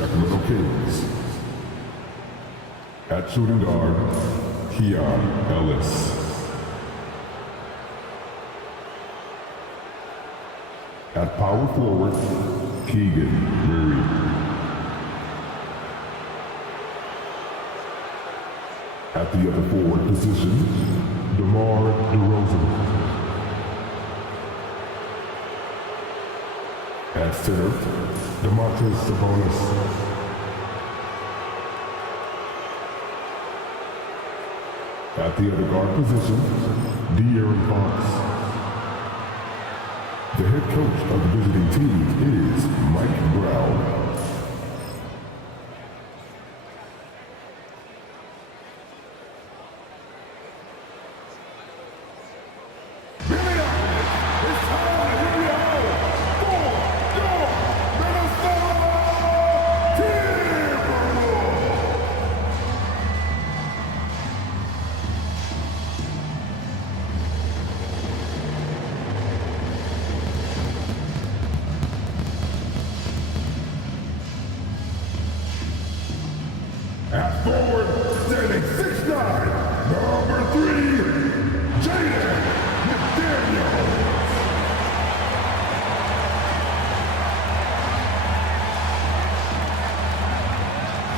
Sacramento Kings. At shooting guard, Keon Ellis. At power forward, Keegan Murray. At the other forward position, DeMar DeRozan. At center, DeMarcus Sabonis. At the other guard position, De'Aaron Fox. The head coach of the visiting team is Mike Brown. At forward, standing 6'9", number 3, Jaden McDaniels.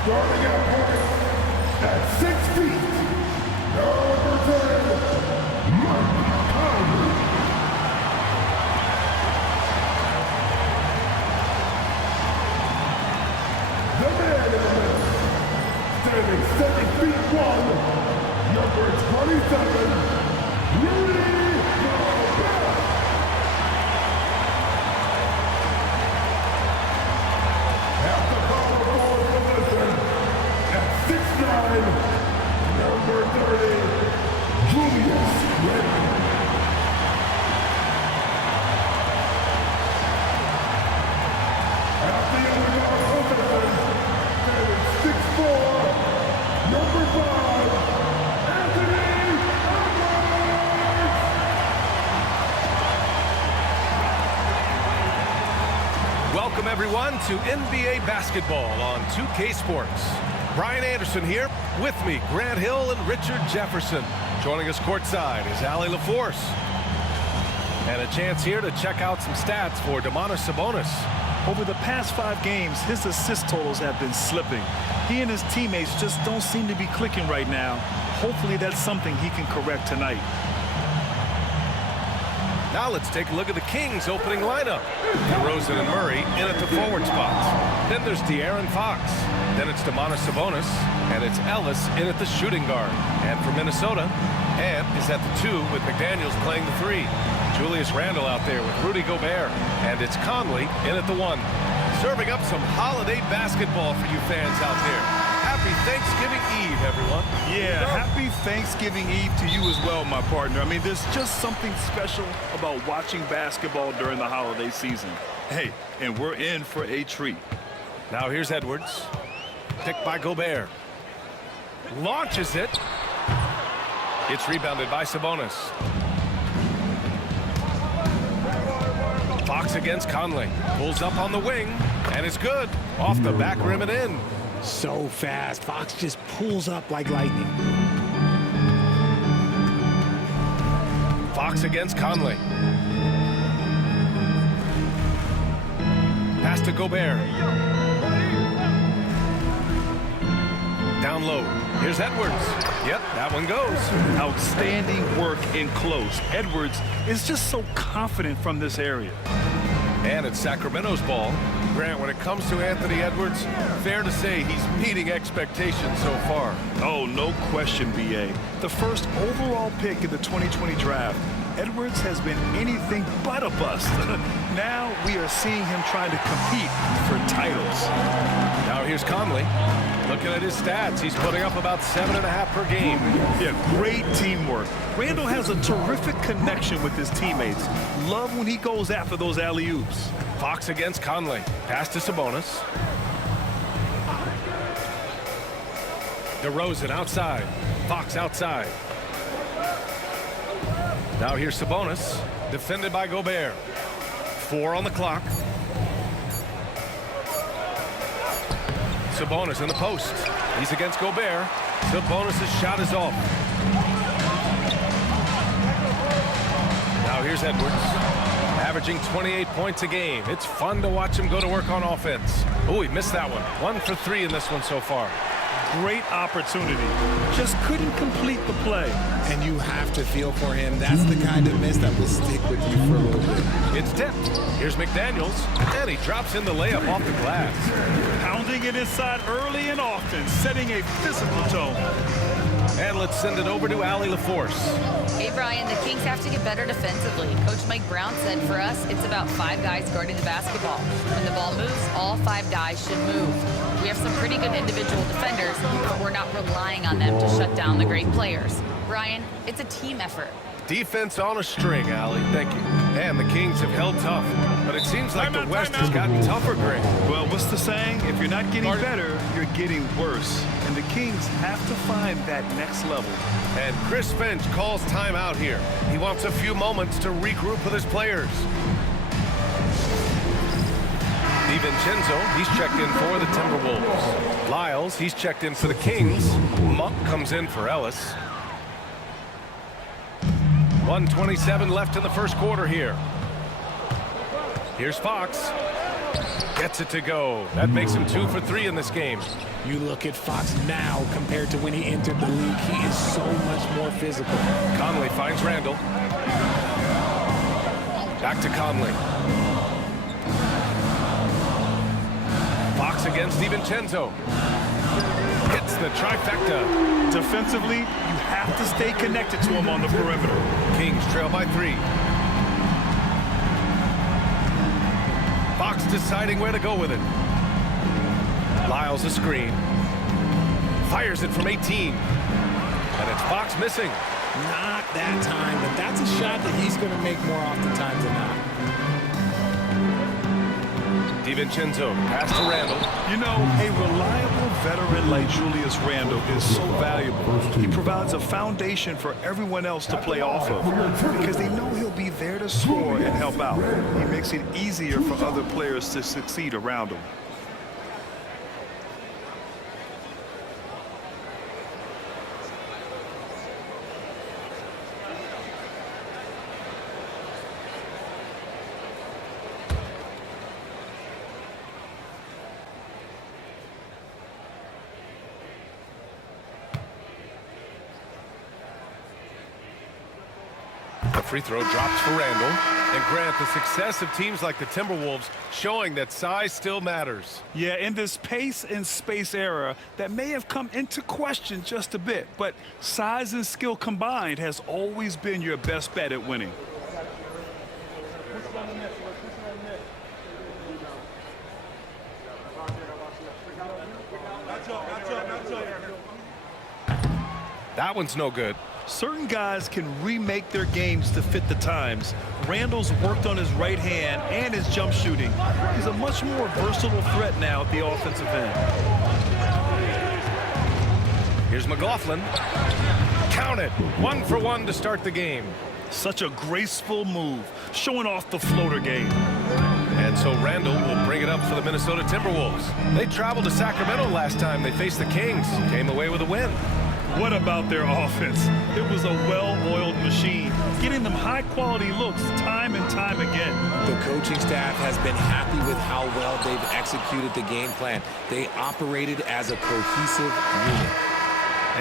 Starting at point, at 6 feet, number 10, Mike Conley. The man in the middle. Standing 7 feet 1, number 27, Rudy Gobert. At the power forward position, at 6'9", number 30, Julius Randle. At the other guard position, standing 6'4", number 5, Anthony Edwards! Welcome everyone to NBA basketball on 2K Sports. Brian Anderson here, with me, Grant Hill and Richard Jefferson. Joining us courtside is Allie LaForce. And a chance here to check out some stats for Domantas Sabonis. Over the past 5 games, his assist totals have been slipping. He and his teammates just don't seem to be clicking right now. Hopefully that's something he can correct tonight. Now let's take a look at the Kings' opening lineup. DeRozan and Murray in at the forward spots. Then there's De'Aaron Fox. Then it's Domantas Sabonis. And it's Ellis in at the shooting guard. And for Minnesota, Ant is at the 2 with McDaniels playing the 3. Julius Randle out there with Rudy Gobert. And it's Conley in at the 1. Serving up some holiday basketball for you fans out there. Happy Thanksgiving Eve, everyone. Yeah, happy Thanksgiving Eve to you as well, my partner. I mean, there's just something special about watching basketball during the holiday season. Hey, and we're in for a treat. Now here's Edwards. Picked by Gobert. Launches it. It's rebounded by Sabonis. Fox against Conley. Pulls up on the wing, and it's good. Off the back rim and in. So fast. Fox just pulls up like lightning. Fox against Conley. Pass to Gobert. Down low. Here's Edwards. Yep, that one goes. Outstanding work in close. Edwards is just so confident from this area. And it's Sacramento's ball. Grant, when it comes to Anthony Edwards, fair to say he's meeting expectations so far. Oh, no question, B.A. The first overall pick in the 2020 draft, Edwards has been anything but a bust. Now we are seeing him trying to compete for titles. Now here's Conley. Looking at his stats, he's putting up about 7.5 per game. Yeah, great teamwork. Randle has a terrific connection with his teammates. Love when he goes after those alley-oops. Fox against Conley. Pass to Sabonis. DeRozan outside. Fox outside. Now here's Sabonis. Defended by Gobert. 4 on the clock. Sabonis in the post. He's against Gobert. Sabonis' shot is off. Now here's Edwards, averaging 28 points a game. It's fun to watch him go to work on offense. Oh, he missed that one. 1 for 3 in this one so far. Great opportunity. Just couldn't complete the play. And you have to feel for him. That's the kind of miss that will stick with you for a little bit. It's tipped. Here's McDaniels, and he drops in the layup off the glass. Pounding it inside early and often, setting a physical tone. And let's send it over to Allie LaForce. Hey, Brian, the Kings have to get better defensively. Coach Mike Brown said for us, it's about 5 guys guarding the basketball. When the ball moves, all 5 guys should move. We have some pretty good individual defenders, but we're not relying on them to shut down the great players. Brian, it's a team effort. Defense on a string, Allie. Thank you. And the Kings have held tough, but it seems like the West has gotten tougher, Greg. Well, what's the saying? If you're not getting better, you're getting worse. And the Kings have to find that next level. And Chris Finch calls timeout here. He wants a few moments to regroup with his players. DiVincenzo, he's checked in for the Timberwolves. Lyles, he's checked in for the Kings. Monk comes in for Ellis. 1:27 left in the first quarter here. Here's Fox. Gets it to go. That makes him 2 for 3 in this game. You look at Fox now compared to when he entered the league. He is so much more physical. Conley finds Randall. Back to Conley. Fox against DiVincenzo. Hits the trifecta. Defensively, you have to stay connected to him on the perimeter. Kings trail by 3. Fox deciding where to go with it. Lyles a screen. Fires it from 18. And it's Fox missing. Not that time, but that's a shot that he's going to make more oftentimes than not. DiVincenzo pass to Randall. You know, a reliable veteran like Julius Randle is so valuable. He provides a foundation for everyone else to play off of because they know he'll be there to score and help out. He makes it easier for other players to succeed around him. The free throw drops for Randall. And Grant, the success of teams like the Timberwolves showing that size still matters. Yeah, in this pace and space era, that may have come into question just a bit, but size and skill combined has always been your best bet at winning. That one's no good. Certain guys can remake their games to fit the times. Randall's worked on his right hand and his jump shooting. He's a much more versatile threat now at the offensive end. Here's McLaughlin. Count it. 1 for 1 to start the game. Such a graceful move, showing off the floater game. And so Randall will bring it up for the Minnesota Timberwolves. They traveled to Sacramento last time they faced the Kings. Came away with a win. What about their offense? It was a well-oiled machine, getting them high-quality looks time and time again. The coaching staff has been happy with how well they've executed the game plan. They operated as a cohesive unit.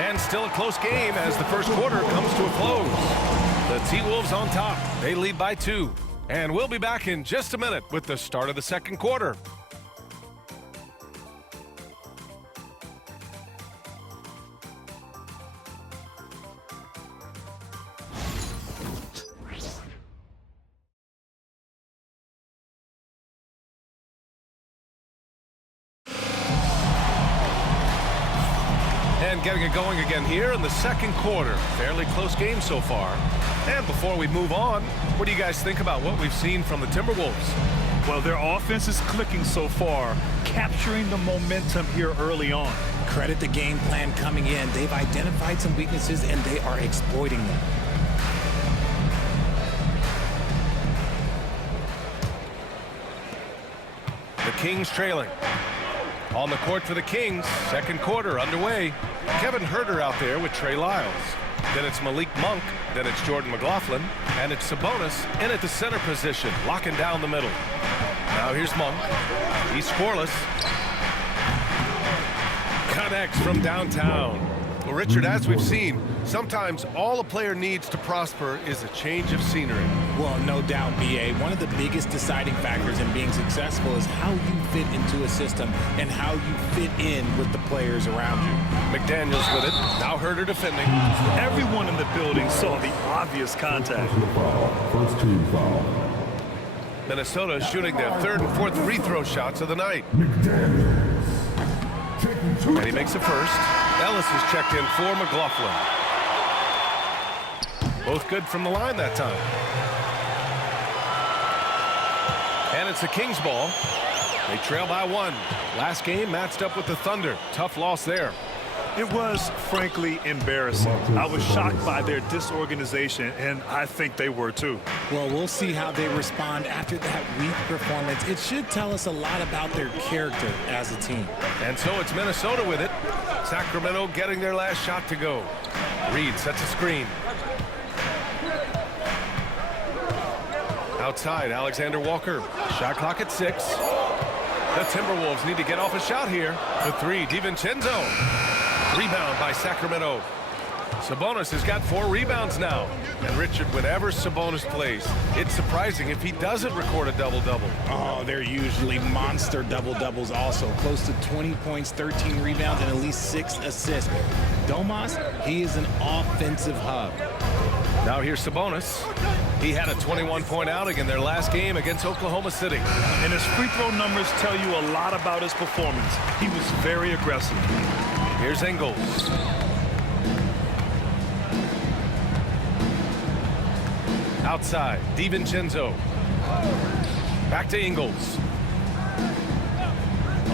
And still a close game as the first quarter comes to a close. The T-Wolves on top. They lead by 2. And we'll be back in just a minute with the start of the second quarter. And getting it going again here in the second quarter. Fairly close game so far. And before we move on, what do you guys think about what we've seen from the Timberwolves? Well, their offense is clicking so far, capturing the momentum here early on. Credit the game plan coming in. They've identified some weaknesses, and they are exploiting them. The Kings trailing. On the court for the Kings, second quarter underway. Kevin Huerter out there with Trey Lyles. Then it's Malik Monk, then it's Jordan McLaughlin, and it's Sabonis in at the center position, locking down the middle. Now here's Monk. He's scoreless. Connects from downtown. Well, Richard, as we've seen, sometimes all a player needs to prosper is a change of scenery. Well, no doubt, B.A. One of the biggest deciding factors in being successful is how you fit into a system and how you fit in with the players around you. McDaniels with it. Now Huerter defending. Everyone in the building saw the obvious contact. First team foul. Minnesota is shooting their third and fourth free throw shots of the night. McDaniels. Taking two. And he makes the first. Ellis is checked in for McLaughlin. Both good from the line that time. And it's the Kings ball. They trail by one. Last game matched up with the Thunder. Tough loss there. It was, frankly, embarrassing. I was shocked by their disorganization, and I think they were too. Well, we'll see how they respond after that weak performance. It should tell us a lot about their character as a team. And so it's Minnesota with it. Sacramento getting their last shot to go. Reed sets a screen. Outside, Alexander Walker. Shot clock at 6. The Timberwolves need to get off a shot here. The 3, DiVincenzo. Rebound by Sacramento. Sabonis has got 4 rebounds now. And Richard, whenever Sabonis plays, it's surprising if he doesn't record a double-double. Oh, they're usually monster double-doubles also. Close to 20 points, 13 rebounds, and at least 6 assists. Domas, he is an offensive hub. Now here's Sabonis. He had a 21-point outing in their last game against Oklahoma City. And his free throw numbers tell you a lot about his performance. He was very aggressive. Here's Ingles. Outside, DiVincenzo. Back to Ingles.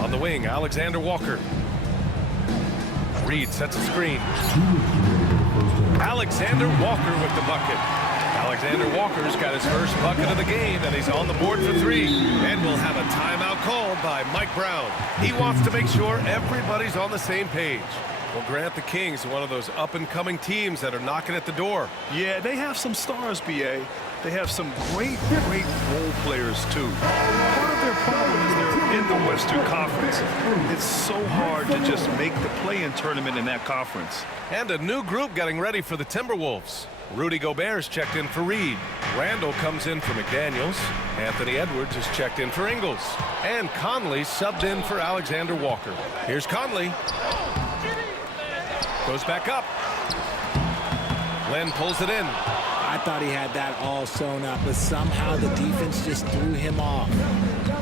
On the wing, Alexander Walker. Reed sets a screen. Alexander Walker with the bucket. Alexander Walker's got his first bucket of the game, and he's on the board for 3. And we'll have a timeout called by Mike Brown. He wants to make sure everybody's on the same page. Well, Grant, the Kings are one of those up-and-coming teams that are knocking at the door. Yeah, they have some stars, B.A. They have some great role players, too. Part of their problem is they're in the Western Conference. It's so hard to just make the play-in tournament in that conference. And a new group getting ready for the Timberwolves. Rudy Gobert's checked in for Reed. Randall comes in for McDaniels. Anthony Edwards is checked in for Ingles. And Conley subbed in for Alexander Walker. Here's Conley. Goes back up. Len pulls it in. I thought he had that all sewn up, but somehow the defense just threw him off.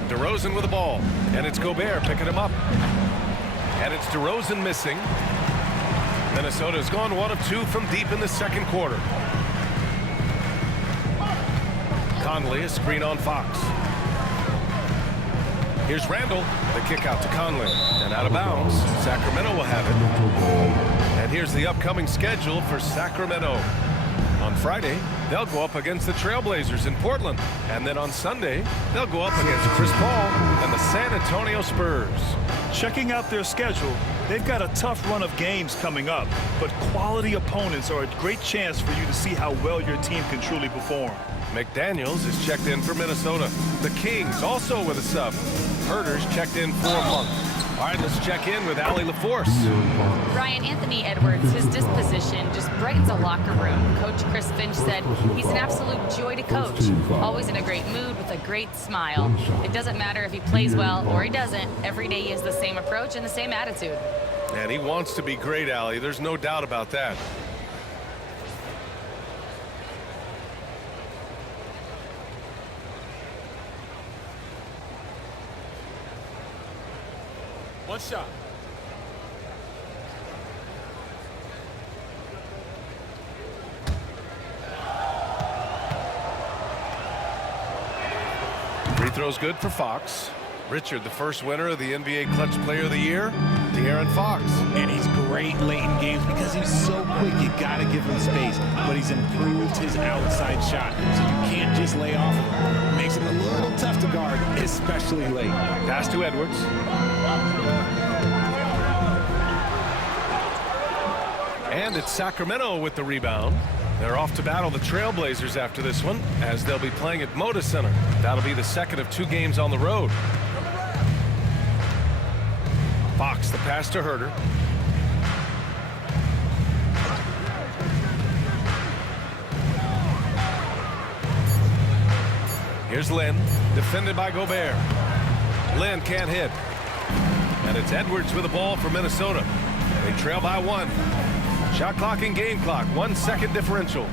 DeRozan with the ball. And it's Gobert picking him up. And it's DeRozan missing. Minnesota's gone 1 of 2 from deep in the second quarter. Conley, a screen on Fox. Here's Randall. The kick out to Conley. And out of bounds. Sacramento will have it. And here's the upcoming schedule for Sacramento. On Friday, they'll go up against the Trailblazers in Portland. And then on Sunday, they'll go up against Chris Paul and the San Antonio Spurs. Checking out their schedule, they've got a tough run of games coming up, but quality opponents are a great chance for you to see how well your team can truly perform. McDaniels is checked in for Minnesota. The Kings also with a sub. Huerter's checked in for Monk. All right, let's check in with Allie LaForce. Ryan, Anthony Edwards, his disposition just brightens a locker room. Coach Chris Finch said he's an absolute joy to coach. Always in a great mood with a great smile. It doesn't matter if he plays well or he doesn't. Every day he has the same approach and the same attitude. And he wants to be great, Allie. There's no doubt about that. One shot. Free throw's good for Fox. Richard, the first winner of the NBA Clutch Player of the Year, De'Aaron Fox. And he's great late in games because he's so quick. You got to give him space. But he's improved his outside shot. So you can't just lay off of him. Makes him a little tough to guard, especially late. Pass to Edwards. And it's Sacramento with the rebound. They're off to battle the Trailblazers after this one, as they'll be playing at Moda Center. That'll be the second of 2 games on the road. Fox, the pass to Herter. Here's Lynn, defended by Gobert. Lynn can't hit. And it's Edwards with the ball for Minnesota. They trail by 1. Shot clock and game clock, 1 second differential. Got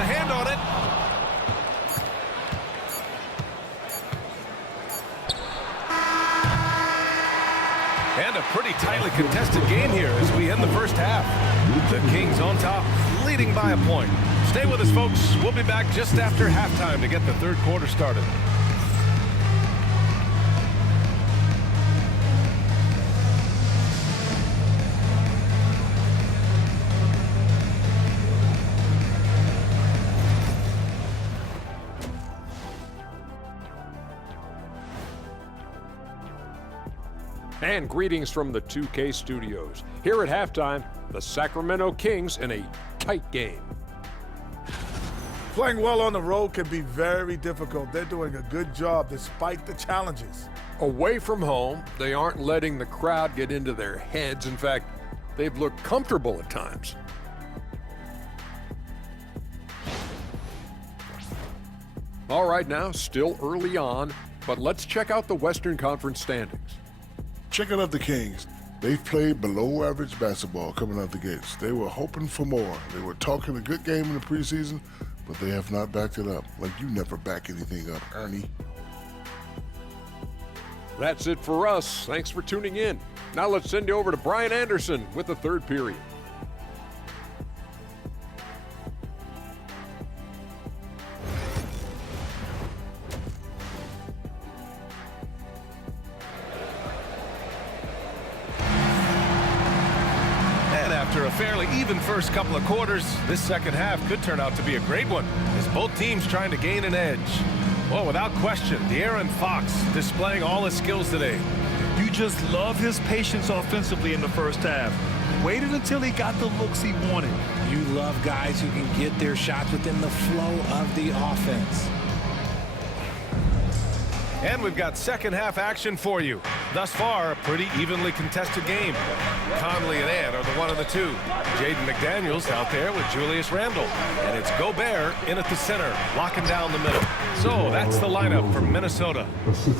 a hand on it. And a pretty tightly contested game here as we end the first half. The Kings on top, leading by a point. Stay with us, folks. We'll be back just after halftime to get the third quarter started. And greetings from the 2K studios. Here at halftime, the Sacramento Kings in a tight game. Playing well on the road can be very difficult. They're doing a good job despite the challenges. Away from home, they aren't letting the crowd get into their heads. In fact, they've looked comfortable at times. All right, now, still early on, but let's check out the Western Conference standings. Checking out the Kings. They've played below average basketball coming out the gates. They were hoping for more. They were talking a good game in the preseason, but they have not backed it up. Like you never back anything up, Ernie. That's it for us. Thanks for tuning in. Now let's send you over to Brian Anderson with the third period. After a fairly even first couple of quarters, this second half could turn out to be a great one, as both teams trying to gain an edge. Well, without question, De'Aaron Fox displaying all his skills today. You just love his patience offensively in the first half. Waited until he got the looks he wanted. You love guys who can get their shots within the flow of the offense. And we've got second half action for you. Thus far, a pretty evenly contested game. Conley and Ant are the one of the two. Jaden McDaniels out there with Julius Randle. And it's Gobert in at the center, locking down the middle. So that's the lineup for Minnesota.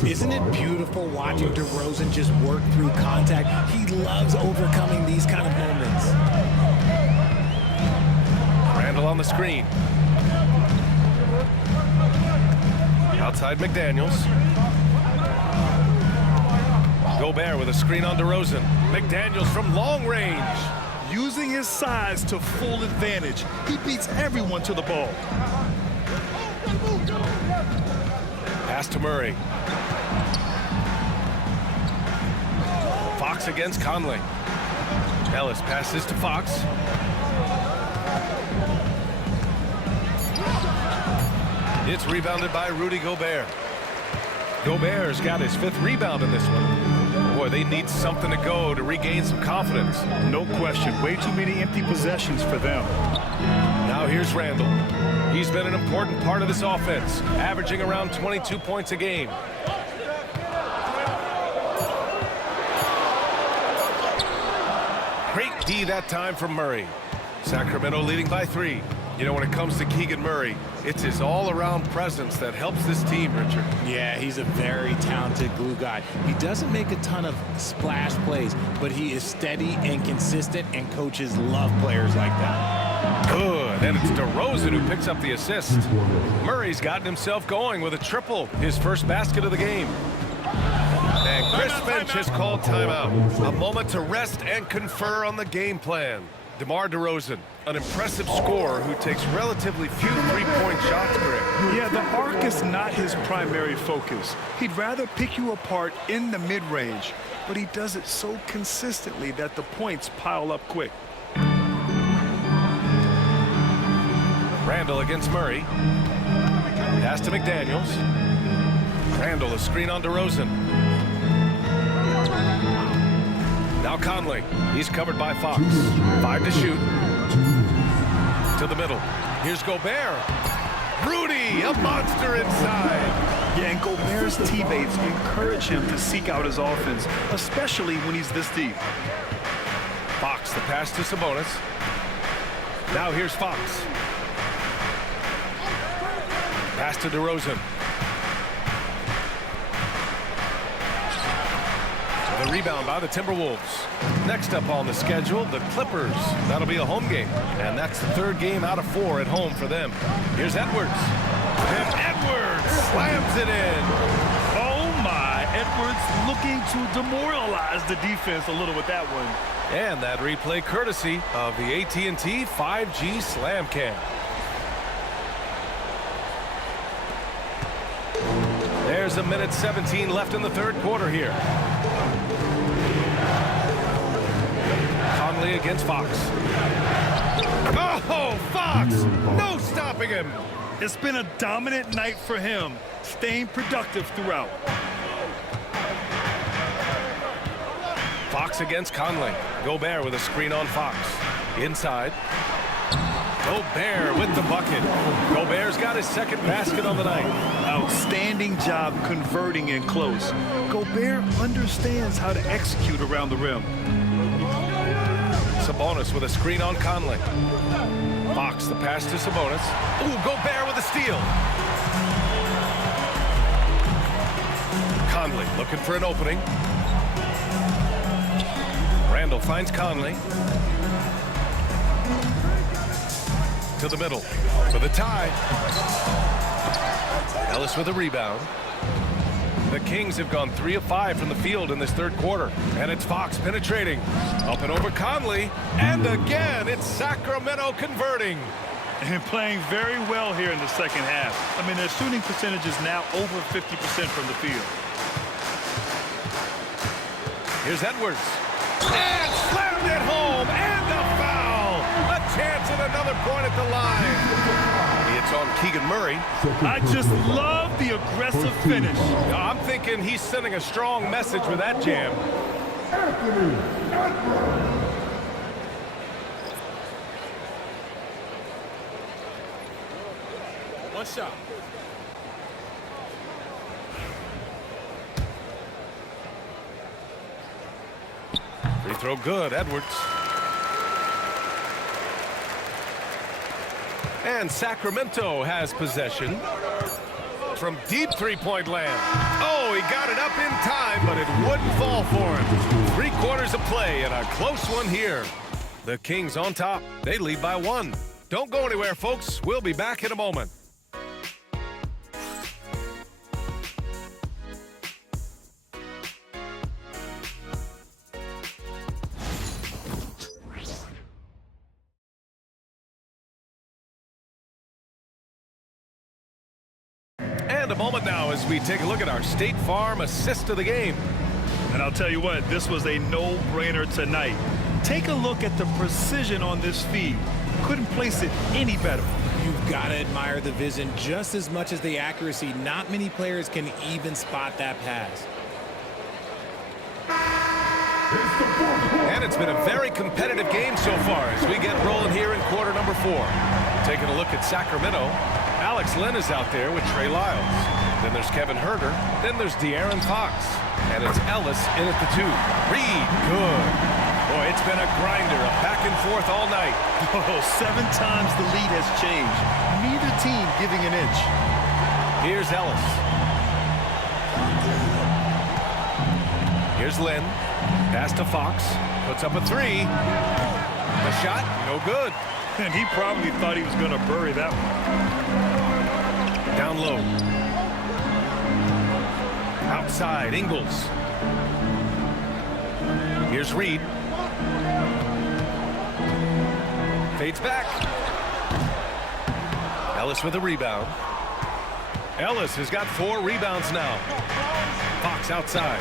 Isn't it beautiful watching DeRozan just work through contact? He loves overcoming these kind of moments. Randle on the screen. Outside McDaniels. Gobert with a screen on DeRozan. McDaniels from long range. Using his size to full advantage. He beats everyone to the ball. Pass to Murray. Fox against Conley. Ellis passes to Fox. It's rebounded by Rudy Gobert. Gobert's got his 5th rebound in this one. Boy, they need something to go to regain some confidence. No question. Way too many empty possessions for them. Now here's Randle. He's been an important part of this offense, averaging around 22 points a game. Great D that time from Murray. Sacramento leading by 3. You know, when it comes to Keegan Murray, it's his all-around presence that helps this team, Richard. Yeah, he's a very talented glue guy. He doesn't make a ton of splash plays, but he is steady and consistent, and coaches love players like that. Good, and it's DeRozan who picks up the assist. Murray's gotten himself going with a triple, his first basket of the game. And Chris Finch has called timeout. A moment to rest and confer on the game plan. DeMar DeRozan, an impressive scorer who takes relatively few three-point shots, Greg. Yeah, the arc is not his primary focus. He'd rather pick you apart in the mid-range, but he does it so consistently that the points pile up quick. Randle against Murray. Pass to McDaniels. Randall, a screen on DeRozan. Now Conley. He's covered by Fox. 5 to shoot. To the middle. Here's Gobert. Rudy, a monster inside. Yeah, and Gobert's teammates encourage him to seek out his offense, especially when he's this deep. Fox, the pass to Sabonis. Now here's Fox. Pass to DeRozan. The rebound by the Timberwolves. Next up on the schedule, the Clippers. That'll be a home game, and that's the 3rd game out of 4 at home for them. Here's Edwards. And Edwards slams it in. Oh, my. Edwards looking to demoralize the defense a little with that one. And that replay courtesy of the AT&T 5G Slam Cam. There's a minute 17 left in the 3rd quarter here. Conley against Fox. Oh, Fox! No stopping him! It's been a dominant night for him, staying productive throughout. Fox against Conley. Gobert with a screen on Fox. Inside. Gobert with the bucket. Gobert's got his 2nd basket on the night. Outstanding job converting in close. Gobert understands how to execute around the rim. Sabonis with a screen on Conley. Fox, the pass to Sabonis. Ooh, Gobert with a steal. Conley looking for an opening. Randall finds Conley. To the middle for the tie. Ellis with a rebound. The Kings have gone 3 of 5 from the field in this 3rd quarter. And it's Fox penetrating. Up and over Conley. And again, it's Sacramento converting. And playing very well here in the 2nd half. I mean, their shooting percentage is now over 50% from the field. Here's Edwards. And slammed it home. And a foul. A chance at another point at the line. It's on Keegan Murray. I just love the aggressive finish. I'm thinking he's sending a strong message with that jam. One shot. Free throw good, Edwards. And Sacramento has possession from deep 3-point land. Oh, he got it up in time, but it wouldn't fall for him. 3 quarters of play and a close one here. The Kings on top. They lead by 1. Don't go anywhere, folks. We'll be back in a moment. And a moment now as we take a look at our State Farm assist of the game. And I'll tell you what, this was a no-brainer tonight. Take a look at the precision on this feed. Couldn't place it any better. You've got to admire the vision just as much as the accuracy. Not many players can even spot that pass. And it's been a very competitive game so far as we get rolling here in quarter number 4. Taking a look at Sacramento. Alex Len is out there with Trey Lyles. Then there's Kevin Huerter. Then there's De'Aaron Fox. And it's Ellis in at the 2. Reed, good. Boy, it's been a grinder, a back and forth all night. Oh, 7 times the lead has changed. Neither team giving an inch. Here's Ellis. Here's Len. Pass to Fox. Puts up a 3. The shot, no good. And he probably thought he was going to bury that one. Down low. Outside, Ingles. Here's Reed. Fades back. Ellis with a rebound. Ellis has got 4 rebounds now. Fox outside.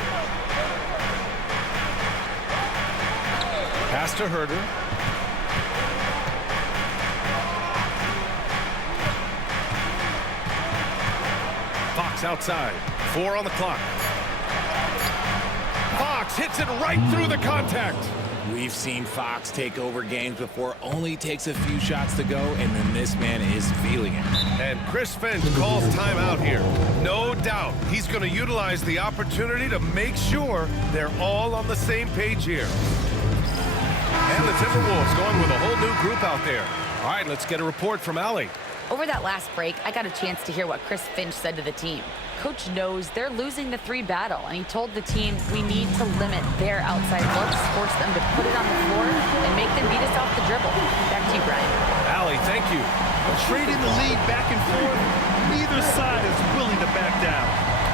Pass to Huerter. Fox outside. 4 on the clock. Fox hits it right through the contact. We've seen Fox take over games before, only takes a few shots to go, and then this man is feeling it. And Chris Finch calls timeout here. No doubt he's going to utilize the opportunity to make sure they're all on the same page here. And the Timberwolves going with a whole new group out there. All right, let's get a report from Allie. Over that last break, I got a chance to hear what Chris Finch said to the team. Coach knows they're losing the 3 battle, and he told the team we need to limit their outside looks, force them to put it on the floor, and make them beat us off the dribble. Back to you, Brian. Allie, thank you. Trading the lead back and forth, neither side is willing to back down.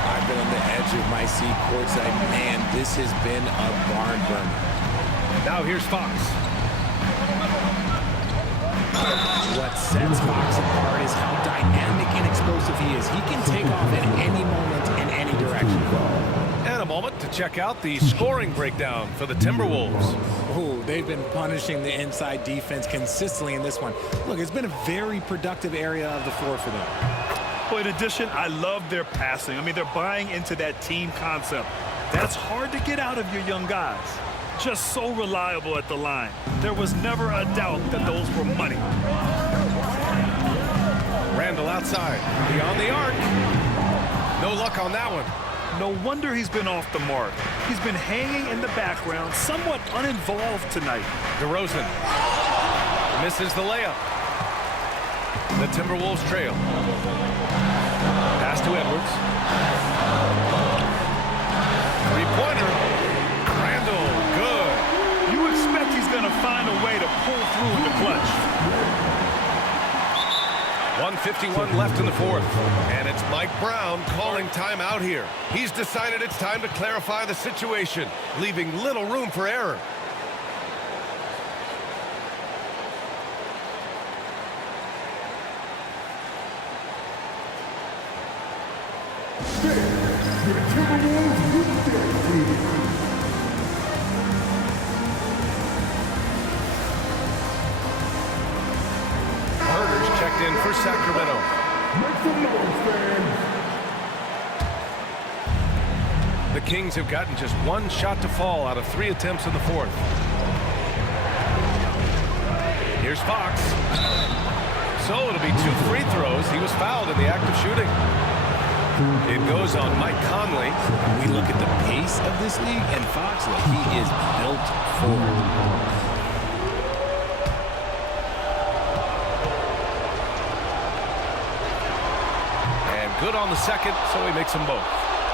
I've been on the edge of my seat courtside. Man, this has been a barn burner. Now here's Fox. What sets Fox apart is how dynamic and explosive he is. He can take off at any moment in any direction. And a moment to check out the scoring breakdown for the Timberwolves. Oh, they've been punishing the inside defense consistently in this one. Look, it's been a very productive area of the floor for them. Well, in addition, I love their passing. I mean, they're buying into that team concept. That's hard to get out of your young guys. Just so reliable at the line. There was never a doubt that those were money. Randall outside, beyond the arc. No luck on that one. No wonder he's been off the mark. He's been hanging in the background, somewhat uninvolved tonight. DeRozan misses the layup. The Timberwolves trail. Pass to Edwards. Three-pointer. Randall, good. You expect he's going to find a way to pull through in the clutch. 1:51 left in the fourth. And it's Mike Brown calling timeout here. He's decided it's time to clarify the situation, leaving little room for error. Herder's checked in for Sacramento. The Kings have gotten just 1 shot to fall out of 3 attempts in the fourth. Here's Fox. So it'll be 2 free throws. He was fouled in the act of shooting. It goes on Mike Conley. We look at the pace of this league, and Fox, he is built for it. Good on the second, so he makes them both.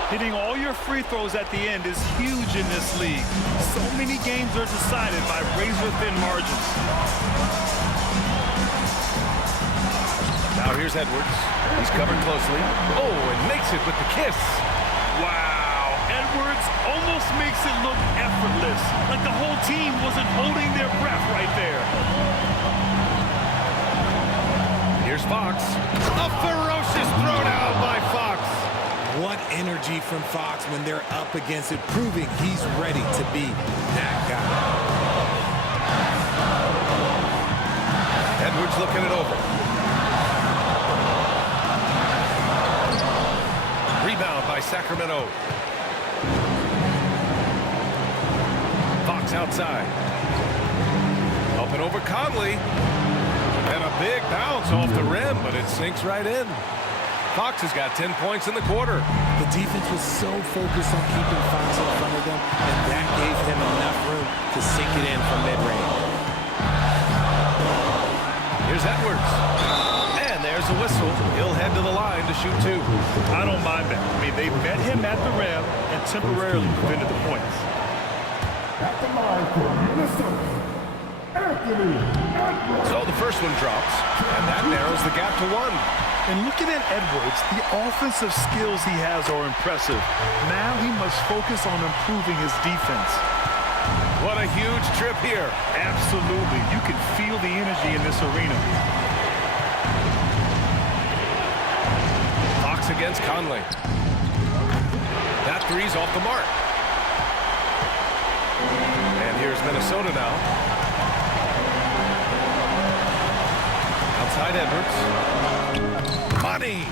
Hitting all your free throws at the end is huge in this league. So many games are decided by razor-thin margins. Now here's Edwards. He's covered closely. Oh, and makes it with the kiss. Wow. Edwards almost makes it look effortless, like the whole team wasn't holding their breath right there. Here's Fox. A ferocious throwdown by Fox. What energy from Fox when they're up against it, proving he's ready to be that guy. Edwards looking it over. Rebound by Sacramento. Fox outside. Up and over Conley. And a big bounce off the rim, but it sinks right in. Fox has got 10 points in the quarter. The defense was so focused on keeping Fox in front of them, and that gave him enough room to sink it in from mid-range. Here's Edwards. And there's a whistle. He'll head to the line to shoot 2. I don't mind that. I mean, they met him at the rim and temporarily prevented the points. At the line for Minnesota, Anthony Edwards. So the first one drops, and that narrows the gap to 1. And looking at Edwards, the offensive skills he has are impressive. Now he must focus on improving his defense. What a huge trip here. Absolutely. You can feel the energy in this arena. Fox against Conley. That three's off the mark. And here's Minnesota now. Outside Edwards. Money.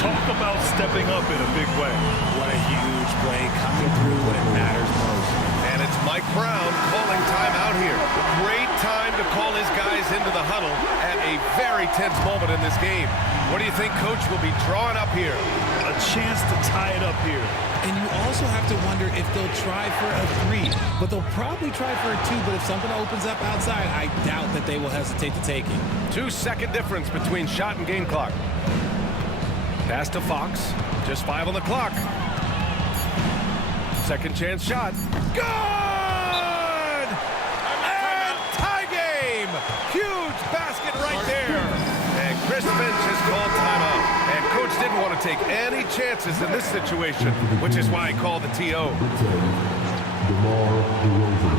Talk about stepping up in a big way. What a huge play, coming through when it matters most. And it's Mike Brown calling timeout here. Great time to call his guys into the huddle at a very tense moment in this game. What do you think Coach will be drawing up here? A chance to tie it up here. And you also have to wonder if they'll try for a 3. But they'll probably try for a 2. But if something opens up outside, I doubt that they will hesitate to take it. 2-second difference between shot and game clock. Pass to Fox. Just 5 on the clock. Second chance shot. Good! And tie game! Huge basket right there. And Chris Finch has called timeout. And Coach didn't want to take any chances in this situation, which is why he called the TO. DeMar DeRozan.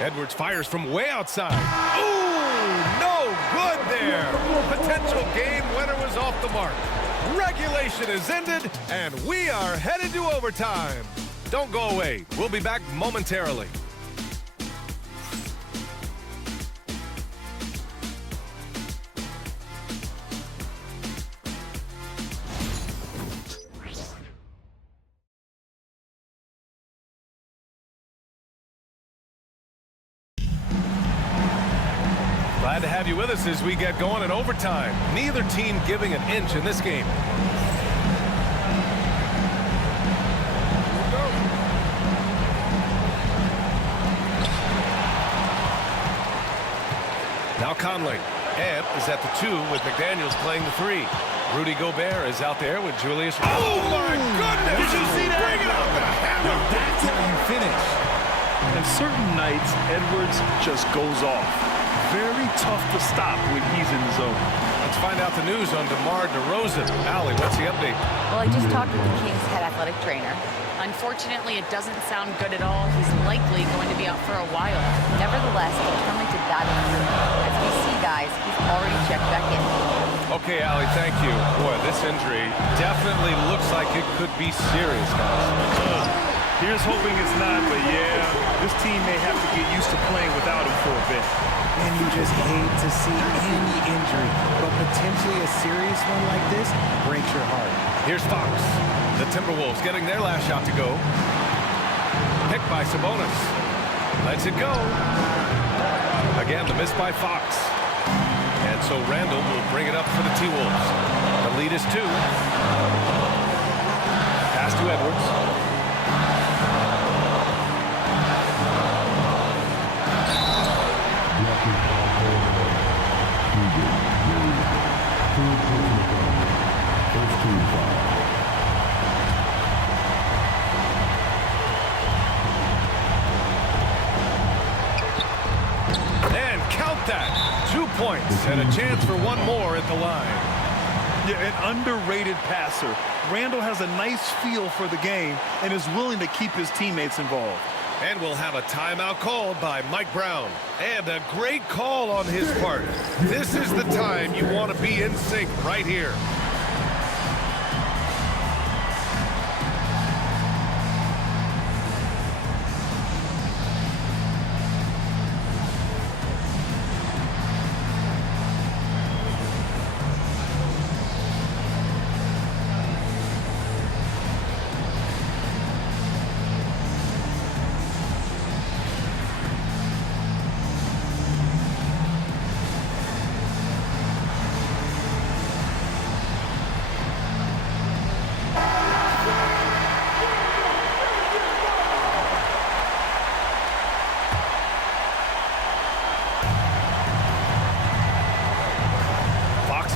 Edwards fires from way outside. Ooh, no good there. Potential game winner was off the mark. Regulation is ended, and we are headed to overtime. Don't go away. We'll be back momentarily. Glad to have you with us as we get going in overtime. Neither team giving an inch in this game. Now Conley. And is at the 2 with McDaniels playing the 3. Rudy Gobert is out there with Julius. Oh my goodness! Did you see that? Bring it up the hammer! That's how you finish. And certain nights, Edwards just goes off. Very tough to stop when he's in the zone. Let's find out the news on DeMar DeRozan. Allie, what's the update? Well, I just talked with the Kings head athletic trainer. Unfortunately, it doesn't sound good at all. He's likely going to be out for a while. Nevertheless, determined to battle through. As we see, guys, he's already checked back in. Okay, Allie, thank you. Boy, this injury definitely looks like it could be serious, guys. Here's hoping it's not, but yeah, this team may have to get used to playing without him for a bit. And you just hate to see any injury, but potentially a serious one like this breaks your heart. Here's Fox. The Timberwolves getting their last shot to go. Picked by Sabonis. Lets it go. Again, the miss by Fox. And so Randall will bring it up for the T-Wolves. The lead is 2. Pass to Edwards. And count that. 2 points and a chance for one more at the line. Yeah, an underrated passer. Randall has a nice feel for the game and is willing to keep his teammates involved. And we'll have a timeout called by Mike Brown. And a great call on his part. This is the time you want to be in sync right here.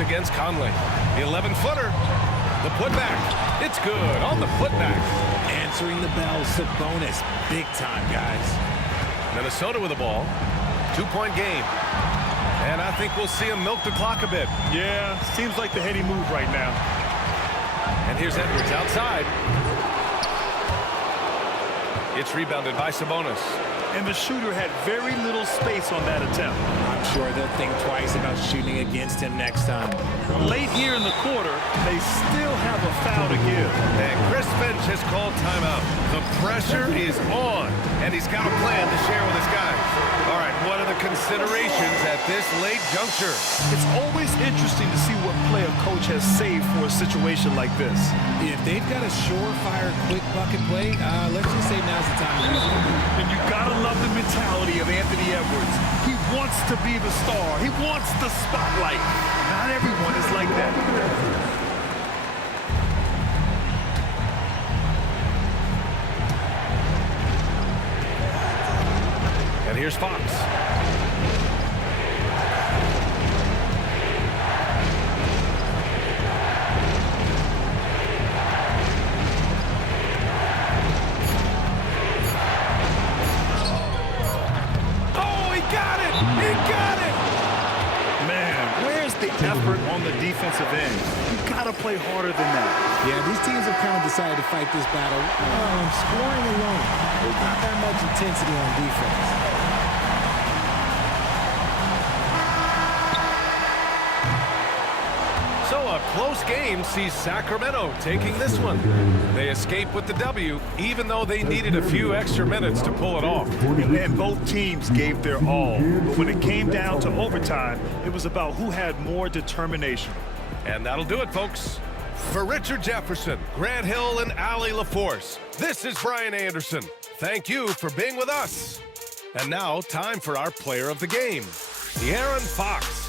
Against Conley. The 11-footer. The putback. It's good on the putback. Answering the bell, Sabonis. Big time, guys. Minnesota with the ball. 2-point game. And I think we'll see him milk the clock a bit. Yeah, seems like the heady move right now. And here's Edwards outside. It's rebounded by Sabonis. And the shooter had very little space on that attempt. I'm sure they'll think twice about shooting against him next time. Late here in the quarter, they still have a foul to give. And Chris Finch has called timeout. The pressure is on, and he's got a plan to share with his guys. All right, what are the considerations at this late juncture. It's always interesting to see what play a coach has saved for a situation like this. If they've got a surefire, quick bucket play, let's just say now's the time to use it. And you gotta love the mentality of Anthony Edwards. He wants to be the star. He wants the spotlight. Not everyone is like that. And here's Fox. Oh, he got it! He got it! Man, where's the effort on the defensive end? You gotta play harder than that. Yeah, these teams have kind of decided to fight this battle. Scoring alone. There's not that much intensity on defense. So a close game sees Sacramento taking this one. They escape with the W, even though they needed a few extra minutes to pull it off. And both teams gave their all. But when it came down to overtime, it was about who had more determination. And that'll do it, folks. For Richard Jefferson, Grant Hill, and Allie LaForce, this is Brian Anderson. Thank you for being with us. And now, time for our player of the game, De'Aaron Fox.